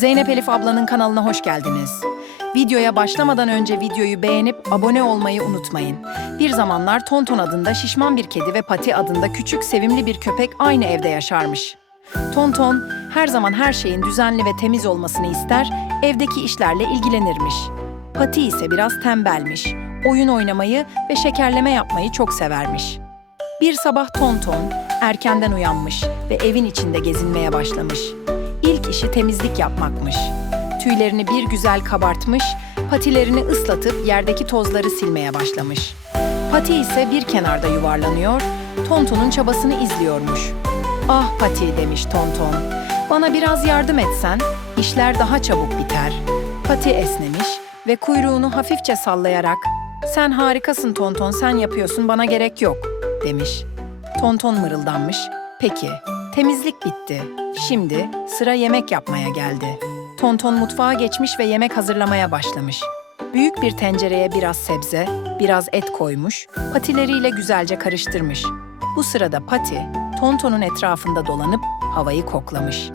Zeynep Elif ablanın kanalına hoş geldiniz. Videoya başlamadan önce videoyu beğenip abone olmayı unutmayın. Bir zamanlar Tonton adında şişman bir kedi ve Pati adında küçük sevimli bir köpek aynı evde yaşarmış. Tonton her zaman her şeyin düzenli ve temiz olmasını ister, evdeki işlerle ilgilenirmiş. Pati ise biraz tembelmiş. Oyun oynamayı ve şekerleme yapmayı çok severmiş. Bir sabah Tonton erkenden uyanmış ve evin içinde gezinmeye başlamış. İşi temizlik yapmakmış. Tüylerini bir güzel kabartmış, patilerini ıslatıp yerdeki tozları silmeye başlamış. Pati ise bir kenarda yuvarlanıyor, Tonton'un çabasını izliyormuş. Ah Pati demiş Tonton, bana biraz yardım etsen, işler daha çabuk biter. Pati esnemiş ve kuyruğunu hafifçe sallayarak, sen harikasın Tonton, sen yapıyorsun, bana gerek yok, demiş. Tonton mırıldanmış. Peki, temizlik bitti. Şimdi sıra yemek yapmaya geldi. Tonton mutfağa geçmiş ve yemek hazırlamaya başlamış. Büyük bir tencereye biraz sebze, biraz et koymuş, patileriyle güzelce karıştırmış. Bu sırada Pati, Tonton'un etrafında dolanıp havayı koklamış.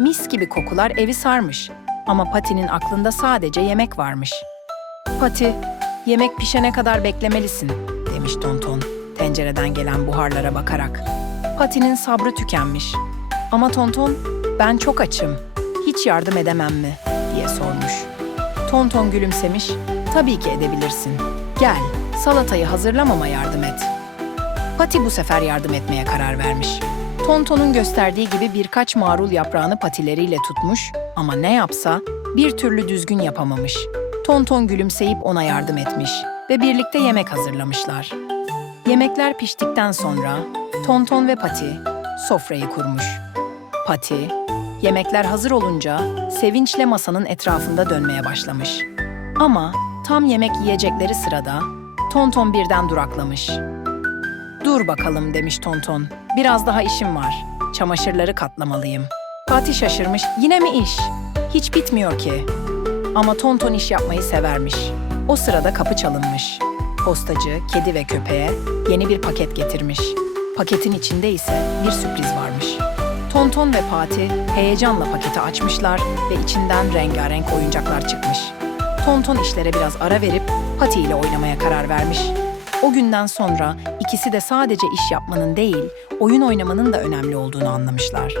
Mis gibi kokular evi sarmış ama Pati'nin aklında sadece yemek varmış. Pati, yemek pişene kadar beklemelisin, demiş Tonton tencereden gelen buharlara bakarak. Pati'nin sabrı tükenmiş. Ama Tonton, ben çok açım, hiç yardım edemem mi, diye sormuş. Tonton gülümsemiş, tabii ki edebilirsin. Gel, salatayı hazırlamama yardım et. Pati bu sefer yardım etmeye karar vermiş. Tonton'un gösterdiği gibi birkaç marul yaprağını patileriyle tutmuş ama ne yapsa bir türlü düzgün yapamamış. Tonton gülümseyip ona yardım etmiş ve birlikte yemek hazırlamışlar. Yemekler piştikten sonra Tonton ve Pati sofrayı kurmuş. Pati, yemekler hazır olunca sevinçle masanın etrafında dönmeye başlamış. Ama tam yemek yiyecekleri sırada Tonton birden duraklamış. Dur bakalım demiş Tonton. Biraz daha işim var. Çamaşırları katlamalıyım. Pati şaşırmış. Yine mi iş? Hiç bitmiyor ki. Ama Tonton iş yapmayı severmiş. O sırada kapı çalınmış. Postacı, kedi ve köpeğe yeni bir paket getirmiş. Paketin içinde ise bir sürpriz varmış. Tonton ve Pati heyecanla paketi açmışlar ve içinden rengarenk oyuncaklar çıkmış. Tonton işlere biraz ara verip Pati ile oynamaya karar vermiş. O günden sonra ikisi de sadece iş yapmanın değil, oyun oynamanın da önemli olduğunu anlamışlar.